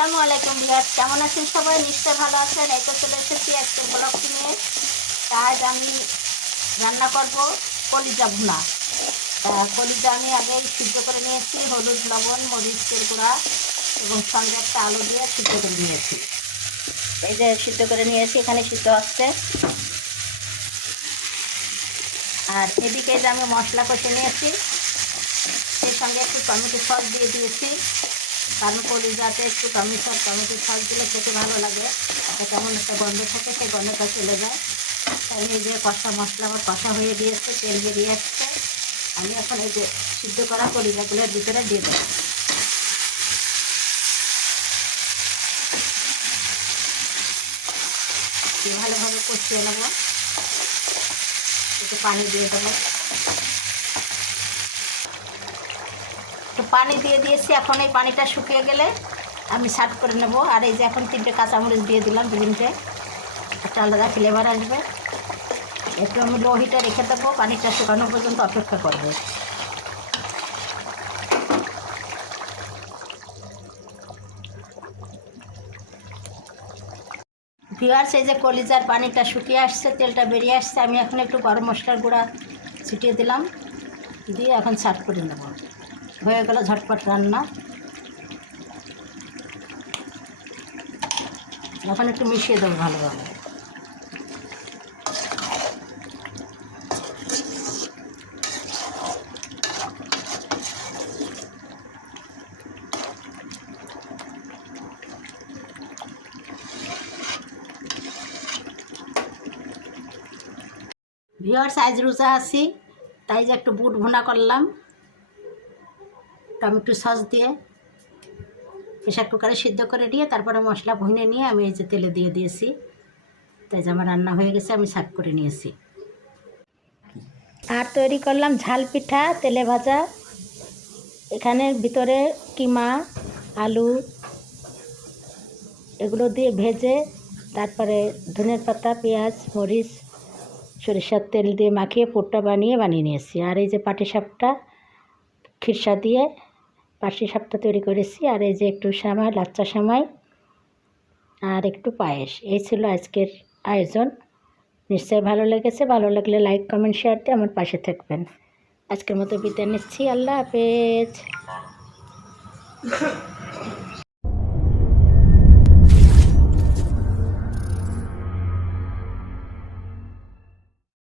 আসসালামু আলাইকুম বিহার কেমন আছেন সবাই? নিশ্চয় ভালো আছেন। এই তো চলে এসেছি আজকে ব্লগটি নিয়ে। তাই আমি রান্না করব কলিজা ভুনা। কলিজা আমি আগে সিদ্ধ করে নিয়েছি, হলুদ, লবণ, মরিচের গুঁড়া এবং সঙ্গে একটা আলু দিয়ে সিদ্ধ করে নিয়েছি। এই যে সিদ্ধ করে নিয়েছি, এখানে সিদ্ধ আসছে আর এদিকে যে আমি মশলা কষে নিয়েছি সেই সঙ্গে একটু টমেটো সস দিয়ে দিয়েছি। কারণ কলিজাতে একটু টমেটো টমেটো দিলে খেতে ভালো লাগে। কেমন একটা গন্ধ থাকে, সেই গন্ধটা চলে যায়। তাই এই যে কষা মশলা আমার কষা হয়ে দিয়েছে তেল বেরিয়ে আসছে। আমি এখন এই যে সিদ্ধ করা কলিজাগুলোর ভিতরে দিয়ে দেবো। ভালোভাবে কষিয়ে নেব। একটু পানি দিয়ে দেবো। একটু পানি দিয়ে দিয়েছি। এখন এই পানিটা শুকিয়ে গেলে আমি সার্ভ করে নেব। আর এই যে এখন তিনটে কাঁচামরিচ দিয়ে দিলাম তিনটে একটা আলাদা ফ্লেভার আসবে। একটু আমি লো হিটে রেখে দেবো। পানিটা শুকানো পর্যন্ত অপেক্ষা করব। ভিওয়ার্স এই যে কলিজার পানিটা শুকিয়ে আসছে, তেলটা বেরিয়ে আসছে। আমি এখন একটু গরম মশলার গুঁড়া ছিটিয়ে দিলাম। দিয়ে এখন সার্ভ করে নেব। হয়ে গেল ঝটপট রান্না। এখন একটু মিশিয়ে দেবো ভালোভাবে। ভিওর সাইজ রুচা আছি, তাই যে একটু বুট ভুনা করলাম। টমেটো সস দিয়ে প্রেশার কুকারে সিদ্ধ করে দিয়ে তারপরে মশলা ভুনে নিয়ে আমি এই যে তেলে দিয়ে দিয়েছি। তাই যে আমার রান্না হয়ে গেছে, আমি সার্ভ করে নিয়েছি। আর তৈরি করলাম ঝাল পিঠা, তেলে ভাজা। এখানে ভিতরে কিমা, আলু এগুলো দিয়ে ভেজে তারপরে ধনের পাতা, পেঁয়াজ, মরিচ, সরিষার তেল দিয়ে মাখিয়ে পুরটা বানিয়ে বানিয়ে নিয়েছি। আর এই যে পাটি সাপটা খিরসা দিয়ে পাটি সাপটা তৈরি করেছি, আর এই যে একটু সামাই, লাচ্চা সামাই আর একটু পায়েস। এই ছিল আজকের আয়োজন। নিশ্চয়ই ভালো লেগেছে। ভালো লাগলে লাইক কমেন্ট শেয়ার দিয়ে আমার পাশে থাকবেন। আজকের মতো বিদায় নিচ্ছি। আল্লাহ হাফেজ।